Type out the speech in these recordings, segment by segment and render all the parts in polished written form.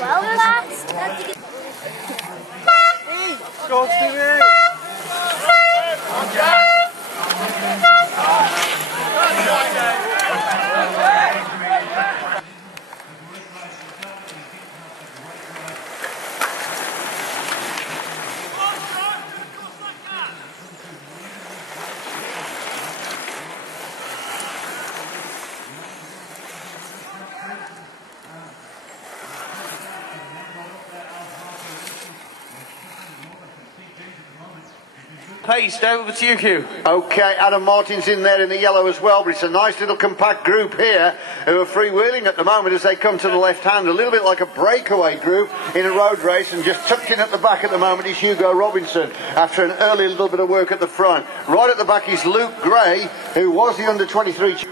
Well relaxed. Go, Stevie! Pace, over to you, Hugh. Okay, Adam Martin's in there in the yellow as well, but it's a nice little compact group here who are freewheeling at the moment as they come to the left hand, a little bit like a breakaway group in a road race, and just tucked in at the back at the moment is Hugo Robinson after an early little bit of work at the front. Right at the back is Luke Gray, who was the under-23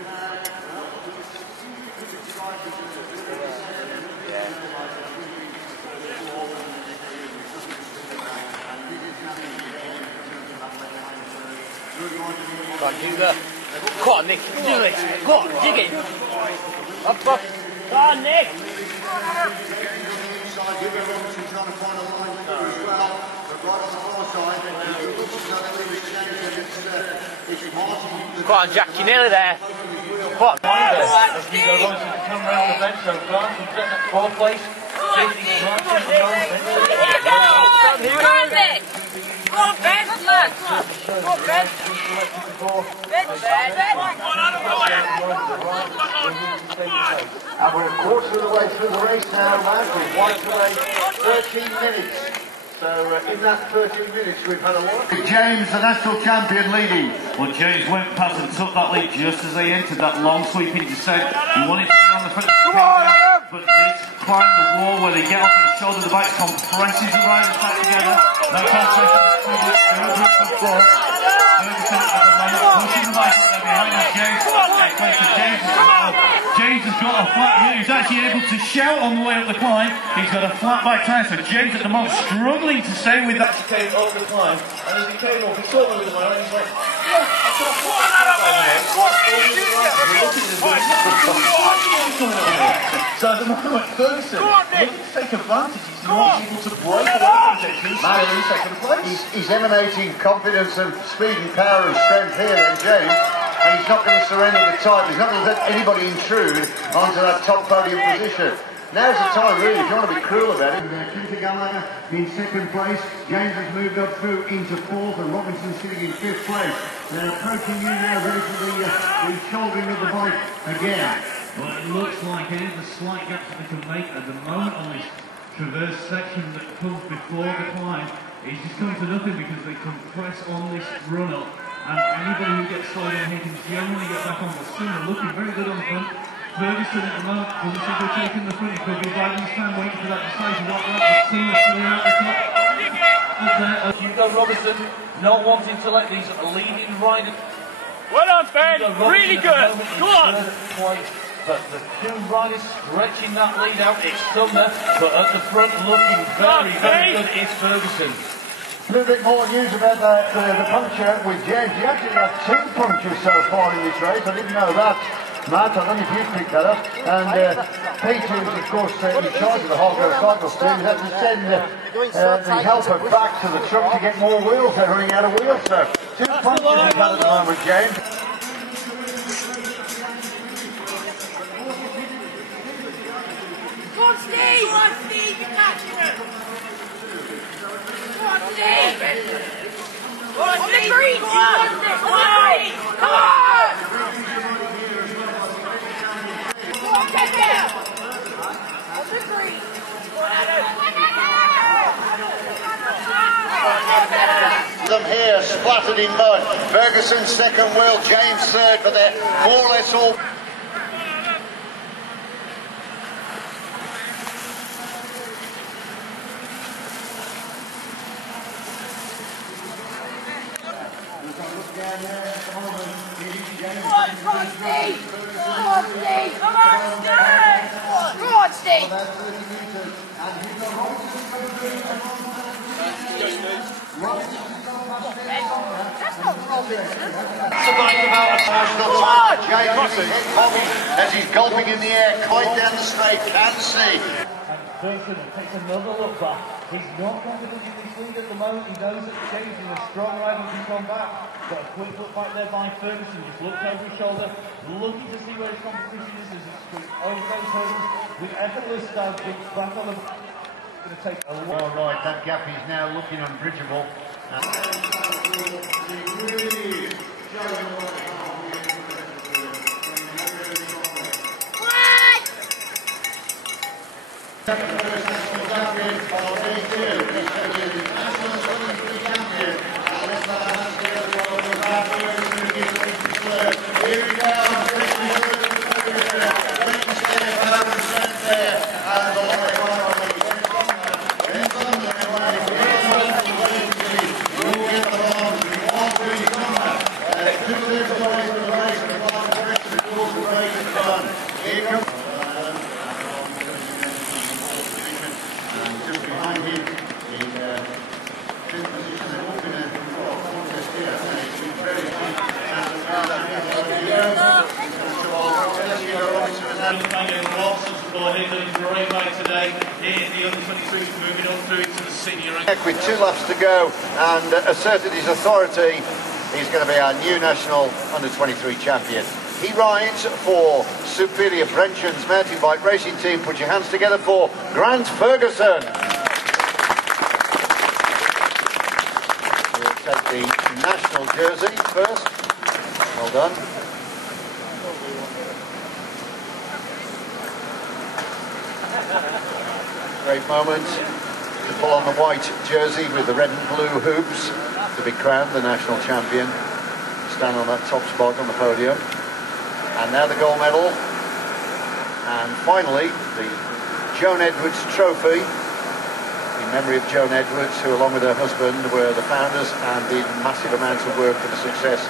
Go on, Hugo. Go on, Nick. Do this. Go on, dig it. Up. Go on, Nick. Go on, Jack. You're nearly there. Go on. Hugo Robinson to come round the bench, so Grant can get that 4th place. And we're a quarter of the way through the race now, man. We've wiped away 13 minutes. So in that 13 minutes we've had a lot. James, the national champion, leading. Well, James went past and took that lead just as they entered that long sweeping descent. He wanted to be on the front of the takedown, but this climb the wall where they get off and shoulder the back compresses the riders back together. No compression, pushing the bike up there behind us. James has got a flat here. He's actually able to shout on the way up the climb. He's got a flat bike tire, so James at the moment struggling to stay with that chicane over the climb. And as he came up, he saw me with the man and he's like, so at the moment, Ferguson looking to take advantage. He's not able to break it over in second place. He's emanating confidence and speed and power and strength here then, James. And he's not going to surrender the title. He's not going to let anybody intrude onto that top podium position. Now's the time, really, if you want to be cruel about it. Kinta Gallagher in 2nd place. James has moved up through into 4th, and Robinson sitting in 5th place. They're approaching you now, ready for the shouldering of the bike again. Well, it looks like it is a slight gap that they can make at the moment on this traverse section that comes before the climb. It's just come to nothing because they compress on this run-up, and anybody who gets slowed on here can generally get back on, but still they're looking very good on the front. Ferguson at the moment doesn't seem to be taking the front. He could be biding his time waiting for that decisive what that, but Seymour still out the top. Up there, Hugo Robinson not wanting to let these leading riders. Well done, Ben. Really good. Go on. But the 2 riders stretching that lead out. It's Sumner, but at the front looking very, very good is Ferguson. A little bit more news about the puncture with James. He actually had 2 punctures so far in this race. I didn't know that. Matt, I don't know if you picked that up. And Peter, who's of course in charge of the Hardware Cycle team, had to send the helper back to the truck to get more wheels. They're running out of wheels, so 2 punctures he's had at the moment, James. Go on, Steve! Go on, Steve! You're catching it! Go on, Steve! Go on, Steve! Go on! Come on! Come on! Go on, get there! On the green! Go on, Them here, splattered in mud. Ferguson 2nd wheel, James 3rd, but they're more or less all... As he's gulping in the air, quite down the straight, can see. Ferguson takes another look back. He's not confident in his lead at the moment. He knows that James is a strong rival can come back. Got a quick look back there by Ferguson. Just looked over his shoulder, looking to see where his competition is as he streaks over those hurdles with effortless style. Jumps back on them. Going to take a while. All right, that gap is now looking unbridgeable. With 2 laps to go and asserted his authority, he's going to be our new national under-23 champion. He rides for Superior Brenton's mountain bike racing team. Put your hands together for Grant Ferguson. We'll take the national jersey first. Well done. Great moment. To pull on the white jersey with the red and blue hoops to be crowned the national champion. Stand on that top spot on the podium. And now the gold medal. And finally, the Joan Edwards Trophy in memory of Joan Edwards, who along with her husband were the founders and did massive amounts of work for the success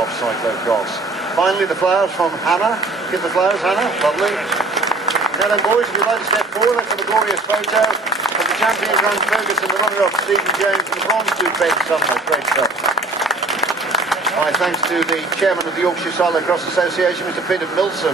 of Cyclo-Cross. Finally, the flowers from Hannah. Give the flowers, Hannah. Lovely. Now then, boys, if you'd like to step forward, let's have a glorious photo of the champion Grant Ferguson, the runner-up Stephen James, and the bronze 2 Ben Sumner. Great stuff. My thanks to the chairman of the Yorkshire Cyclo-Cross Association, Mr. Peter Milsom.